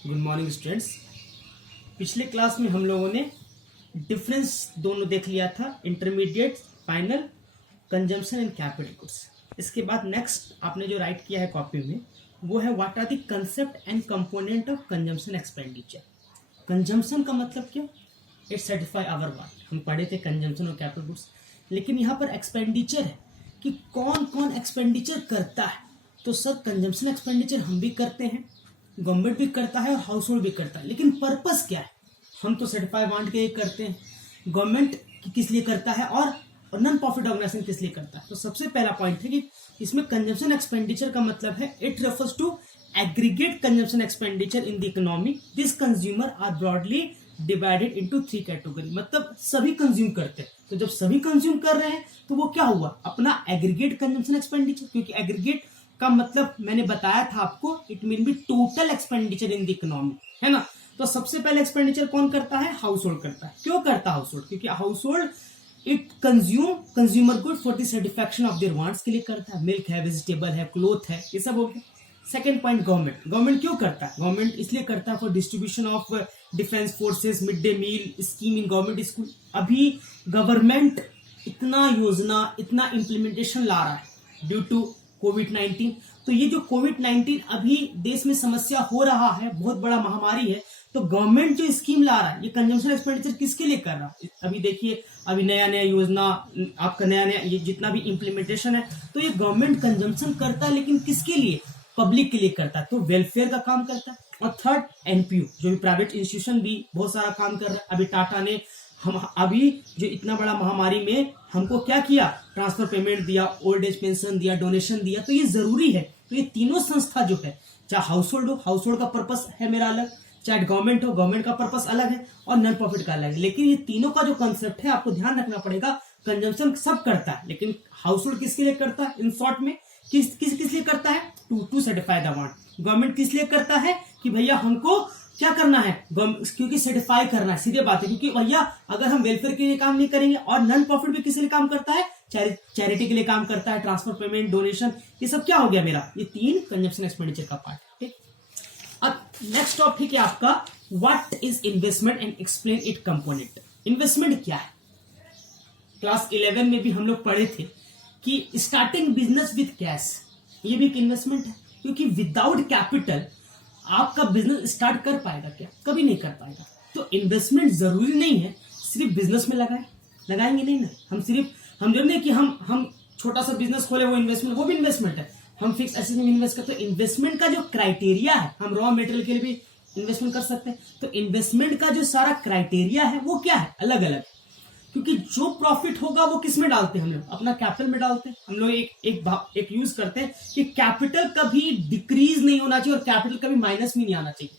Good morning students. पिछले class में हम लोगों ने डिफरेंस दोनों देख लिया था, intermediate, final, consumption and capital goods. इसके बाद नेक्स्ट आपने जो राइट किया है कॉपी में वो है what are the concept and component of consumption expenditure. Consumption का मतलब क्या? It satisfy our want. हम पढ़े थे कंजम्पशन और कैपिटल गुड्स, लेकिन यहाँ पर एक्सपेंडिचर है कि कौन कौन एक्सपेंडिचर करता है। तो सर कंजम्पशन एक्सपेंडिचर हम भी करते हैं, गवर्नमेंट भी करता है और हाउस होल्ड भी करता है, लेकिन पर्पस क्या है? हम तो सर्टिफाई वांट के लिए करते हैं, गवर्नमेंट किस लिए करता है और नॉन प्रॉफिट ऑर्गेनाइजेशन किस लिए करता है। तो सबसे पहला पॉइंट है कि इसमें कंजम्पशन एक्सपेंडिचर का मतलब है it refers to aggregate consumption expenditure in the economy. This consumer are broadly divided into 3 category, मतलब सभी कंज्यूम करते हैं। तो जब सभी कंज्यूम कर रहे हैं तो वो क्या हुआ? अपना एग्रीगेट कंजम्पशन एक्सपेंडिचर, क्योंकि एग्रीगेट का मतलब मैंने बताया था आपको, it mean be total expenditure in the economy, है ना। तो सबसे पहले एक्सपेंडिचर कौन करता है? हाउस होल्ड करता है। क्यों करता है हाउस होल्ड? क्योंकि house hold it consumer good for the satisfaction of their wants के लिए करता है। मिल्क है, वेजिटेबल है, क्लोथ है, ये सब हो गया। Second point, government. गवर्नमेंट क्यों करता है? गवर्नमेंट इसलिए करता है for distribution of defence forces, mid day meal scheme in government school. अभी गवर्नमेंट इतना योजना, इतना इम्प्लीमेंटेशन ला रहा है ड्यू टू कोविड-19। तो ये जो कोविड-19 अभी देश में समस्या हो रहा है, बहुत बड़ा महामारी है, तो गवर्नमेंट जो स्कीम ला रहा है, ये कंजम्पशन एक्सपेंडिचर किसके लिए कर रहा है? अभी देखिए, अभी नया नया योजना, आपका नया नया ये जितना भी इम्प्लीमेंटेशन है, तो ये गवर्नमेंट कंजम्पशन करता है, लेकिन किसके लिए? पब्लिक के लिए करता है, तो वेलफेयर का काम करता है। और थर्ड, एनपीयू, जो भी प्राइवेट इंस्टीट्यूशन भी बहुत सारा काम कर रहा है। अभी टाटा ने हम अभी जो इतना बड़ा महामारी में हमको क्या किया? ट्रांसफर पेमेंट दिया, ओल्ड एज पेंशन दिया, डोनेशन दिया। तो ये जरूरी है। तो ये तीनों संस्था जो है, चाहे हाउस होल्ड हो, हाउस होल्ड का पर्पस है मेरा अलग, चाहे गवर्नमेंट हो, गवर्नमेंट का पर्पस अलग है, और नॉन प्रॉफिट का अलग है। लेकिन ये तीनों का जो कंसेप्ट है आपको ध्यान रखना पड़ेगा। कंजम्पशन सब करता है, लेकिन हाउस होल्ड किसके लिए करता है? इन शॉर्ट में किस लिए करता है? To satisfy the want. Government किस लिए करता है? कि भैया हमको क्या करना है? क्योंकि सेटिस्फाई करना है, सीधे बात है। क्योंकि भैया अगर हम वेलफेयर के लिए काम नहीं करेंगे, और नॉन प्रॉफिट भी किसी लिए काम करता है? चैरिटी के लिए काम करता है, ट्रांसफर पेमेंट, डोनेशन, ये सब क्या हो गया मेरा? ये 3 कंजम्पशन एक्सपेंडिचर का पार्ट। ठीक, अब नेक्स्ट टॉपिक है आपका what is investment and explain it component. Investment क्या है? क्लास 11 में भी हम लोग पढ़े थे कि स्टार्टिंग बिजनेस विथ कैश, ये भी एक इन्वेस्टमेंट है। क्योंकि विदाउट कैपिटल आपका बिजनेस स्टार्ट कर पाएगा क्या? कभी नहीं कर पाएगा। तो इन्वेस्टमेंट जरूरी नहीं है सिर्फ बिजनेस में लगाएंगे नहीं ना। हम जब नहीं कि हम छोटा सा बिजनेस खोले, वो इन्वेस्टमेंट, वो भी इन्वेस्टमेंट है। हम फिक्स एसेट में इन्वेस्ट करते हैं। तो इन्वेस्टमेंट का जो क्राइटेरिया है, हम रॉ मटेरियल के लिए भी इन्वेस्टमेंट कर सकते हैं। तो इन्वेस्टमेंट का जो सारा क्राइटेरिया है वो क्या है? अलग अलग। क्योंकि जो प्रॉफिट होगा वो किस में डालते हैं? हम लोग अपना कैपिटल में डालते हैं। हम लोग एक यूज करते हैं कि कैपिटल कभी डिक्रीज नहीं होना चाहिए और कैपिटल कभी माइनस में नहीं आना चाहिए।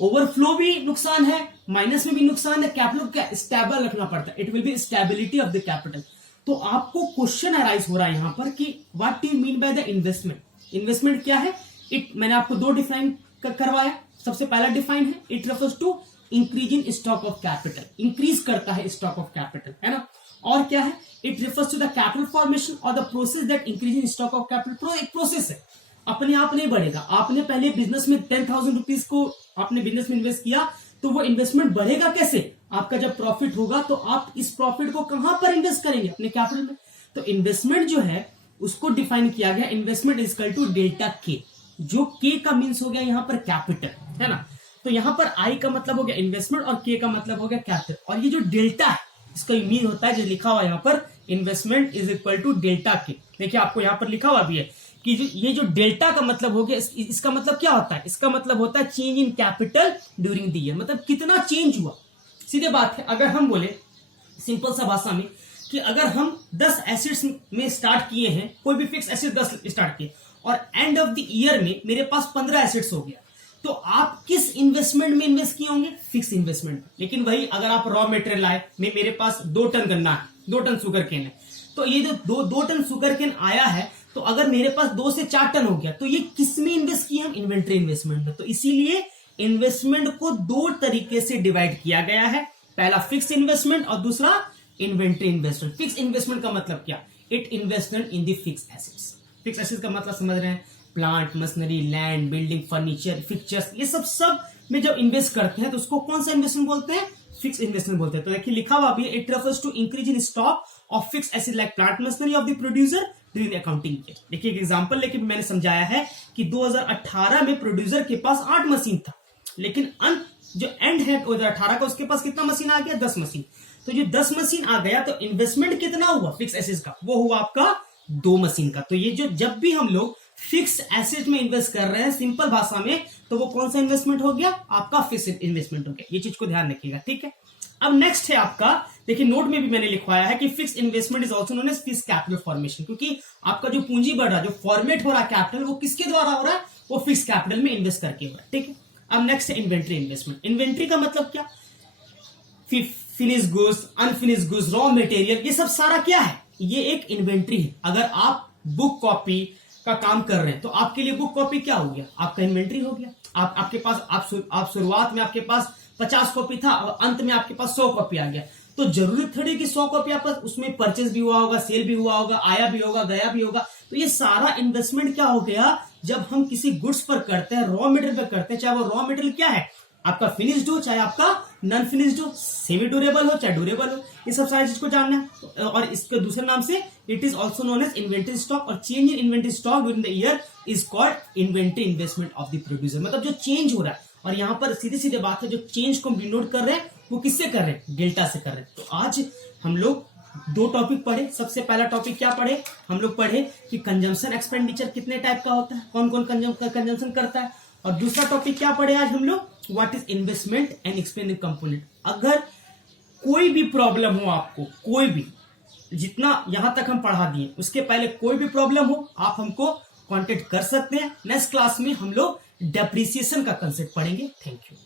ओवरफ्लो भी नुकसान है, माइनस में भी नुकसान है। कैपिटल को स्टेबल रखना पड़ता है। It will be stability of the capital. तो आपको क्वेश्चन अराइज हो रहा है यहां पर कि what do you mean by the investment. Investment क्या है? मैंने आपको 2 डिफाइन करवाया। सबसे पहला डिफाइन है, it refers to increase in stock of capital, increase करता है स्टॉक ऑफ कैपिटल, है ना। और क्या है? It refers to the capital formation और the process that increase in stock of capital. एक प्रोसेस है, अपने आप नहीं बढ़ेगा। आपने पहले बिजनेस में 10,000 रुपीज को आपने बिजनेस में इन्वेस्ट किया, तो वो इन्वेस्टमेंट बढ़ेगा कैसे? आपका जब प्रॉफिट होगा तो आप इस प्रॉफिट को कहां पर इन्वेस्ट करेंगे? अपने कैपिटल में। तो इन्वेस्टमेंट जो है उसको डिफाइन किया गया, investment is equal to delta K, जो के का मीन्स हो गया यहां पर कैपिटल, है ना। तो यहां पर आई का मतलब हो गया इन्वेस्टमेंट और के का मतलब हो गया कैपिटल। और ये जो डेल्टा है इसका मीन होता है, जो लिखा हुआ यहां पर, investment is equal to delta K. देखिए आपको यहां पर लिखा हुआ भी है कि ये जो डेल्टा का मतलब हो गया, इसका मतलब क्या होता है? इसका मतलब होता है change in capital during the year, मतलब कितना चेंज हुआ। सीधे बात है, अगर हम बोले सिंपल सा भाषा में कि अगर हम 10 एसेट्स में स्टार्ट किए हैं, कोई भी फिक्स एसेट 10 स्टार्ट किए, और एंड ऑफ द ईयर में मेरे पास 15 एसेट्स हो गया, तो आप किस इन्वेस्टमेंट में इन्वेस्ट किए होंगे? Fix investment. लेकिन वही अगर आप रॉ मटेरियल लाए, मेरे पास 2 टन गन्ना है, 2 टन शुगर केन है, तो ये जो 2 टन शुगर केन आया है, तो अगर मेरे पास 2 से 4 टन हो गया, तो ये किस में इन्वेस्ट किए हम? इन्वेंट्री इन्वेस्टमेंट में। तो इसीलिए इन्वेस्टमेंट को 2 तरीके से डिवाइड किया गया है, पहला फिक्स इन्वेस्टमेंट और दूसरा इन्वेंट्री इन्वेस्टमेंट। फिक्स इन्वेस्टमेंट का मतलब क्या? It investment in the fix assets. Fix assets का मतलब समझ रहे हैं, plant, machinery, land, building, furniture, fixtures, ये सब में जब इन्वेस्ट करते हैं तो उसको कौन सा इन्वेस्टमेंट बोलते हैं? फिक्स इन्वेस्टमेंट बोलते हैं। तो देखिए लिखा हुआ भी है, it refers to increase in stock of fix asset like plant machinery of the producer during the accounting year. देखिए एक एग्जांपल लेके मैंने समझाया है कि 2018 में प्रोड्यूसर के पास 8 मशीन था, लेकिन जो एंड है 2018 का, उसके पास कितना मशीन आ गया? 10 मशीन। तो जो 10 मशीन आ गया तो इन्वेस्टमेंट कितना हुआ फिक्स एसेट का? वो हुआ आपका 2 मशीन का। तो ये जो जब भी हम लोग फिक्स एसेट में इन्वेस्ट कर रहे हैं सिंपल भाषा में, तो वो कौन सा इन्वेस्टमेंट हो गया? आपका फिक्स इन्वेस्टमेंट हो गया। ये चीज को ध्यान रखिएगा, ठीक है। अब नेक्स्ट है आपका, देखिए नोट में भी मैंने लिखवाया है कि fix investment is also known as fix capital formation, क्योंकि आपका जो पूंजी बढ़ रहा है, जो फॉर्मेट हो रहा है कैपिटल, वो किसके द्वारा हो रहा है? वो फिक्स कैपिटल में इन्वेस्ट करके हो रहा है, ठीक है। अब नेक्स्ट है इन्वेंट्री इन्वेस्टमेंट। इन्वेंट्री का मतलब क्या? Finish goods, unfinished goods, raw material, ये सब सारा क्या है? ये एक इन्वेंट्री है। अगर आप बुक कॉपी का काम कर रहे हैं तो आपके लिए बुक कॉपी क्या हो गया? आपका इन्वेंट्री हो गया। आपके पास आप शुरुआत में आपके पास 50 कॉपी था और अंत में आपके पास 100 कॉपी आ गया, तो जरूरी थोड़ी कि 100 कॉपी आपका उसमें परचेज भी हुआ होगा, सेल भी हुआ होगा, आया भी होगा, गया भी होगा। तो ये सारा इन्वेस्टमेंट क्या हो गया? जब हम किसी गुड्स पर करते हैं, रॉ मटेरियल पर करते हैं, चाहे वो रॉ मटेरियल क्या है? आपका फिनिश्ड हो, चाहे आपका नॉन फिनिश्ड हो, सेमी ड्यूरेबल हो, चाहे ड्यूरेबल हो, ये सब सारी चीज को जानना है। और इसके दूसरे नाम से it is also known as inventory stock, और change in inventory stock during the year is called inventory investment of the producer. मतलब जो चेंज हो रहा है, और यहाँ पर सीधी सीधी बात है, जो चेंज को हम डिनोट कर रहे हैं वो किससे कर रहे हैं? डेल्टा से कर रहे हैं। तो आज हम लोग 2 टॉपिक पढ़े। सबसे पहला टॉपिक क्या पढ़े? हम लोग पढ़े कि कंजम्पशन एक्सपेंडिचर कितने टाइप का होता है, कौन कौन कंजम्पशन करता है। और दूसरा टॉपिक क्या पढ़े आज हम लोग? What is investment and expanding component. अगर कोई भी प्रॉब्लम हो आपको, कोई भी, जितना यहां तक हम पढ़ा दिए, उसके पहले कोई भी प्रॉब्लम हो, आप हमको कांटेक्ट कर सकते हैं। नेक्स्ट क्लास में हम लोग डेप्रिसिएशन का कंसेप्ट पढ़ेंगे। Thank you.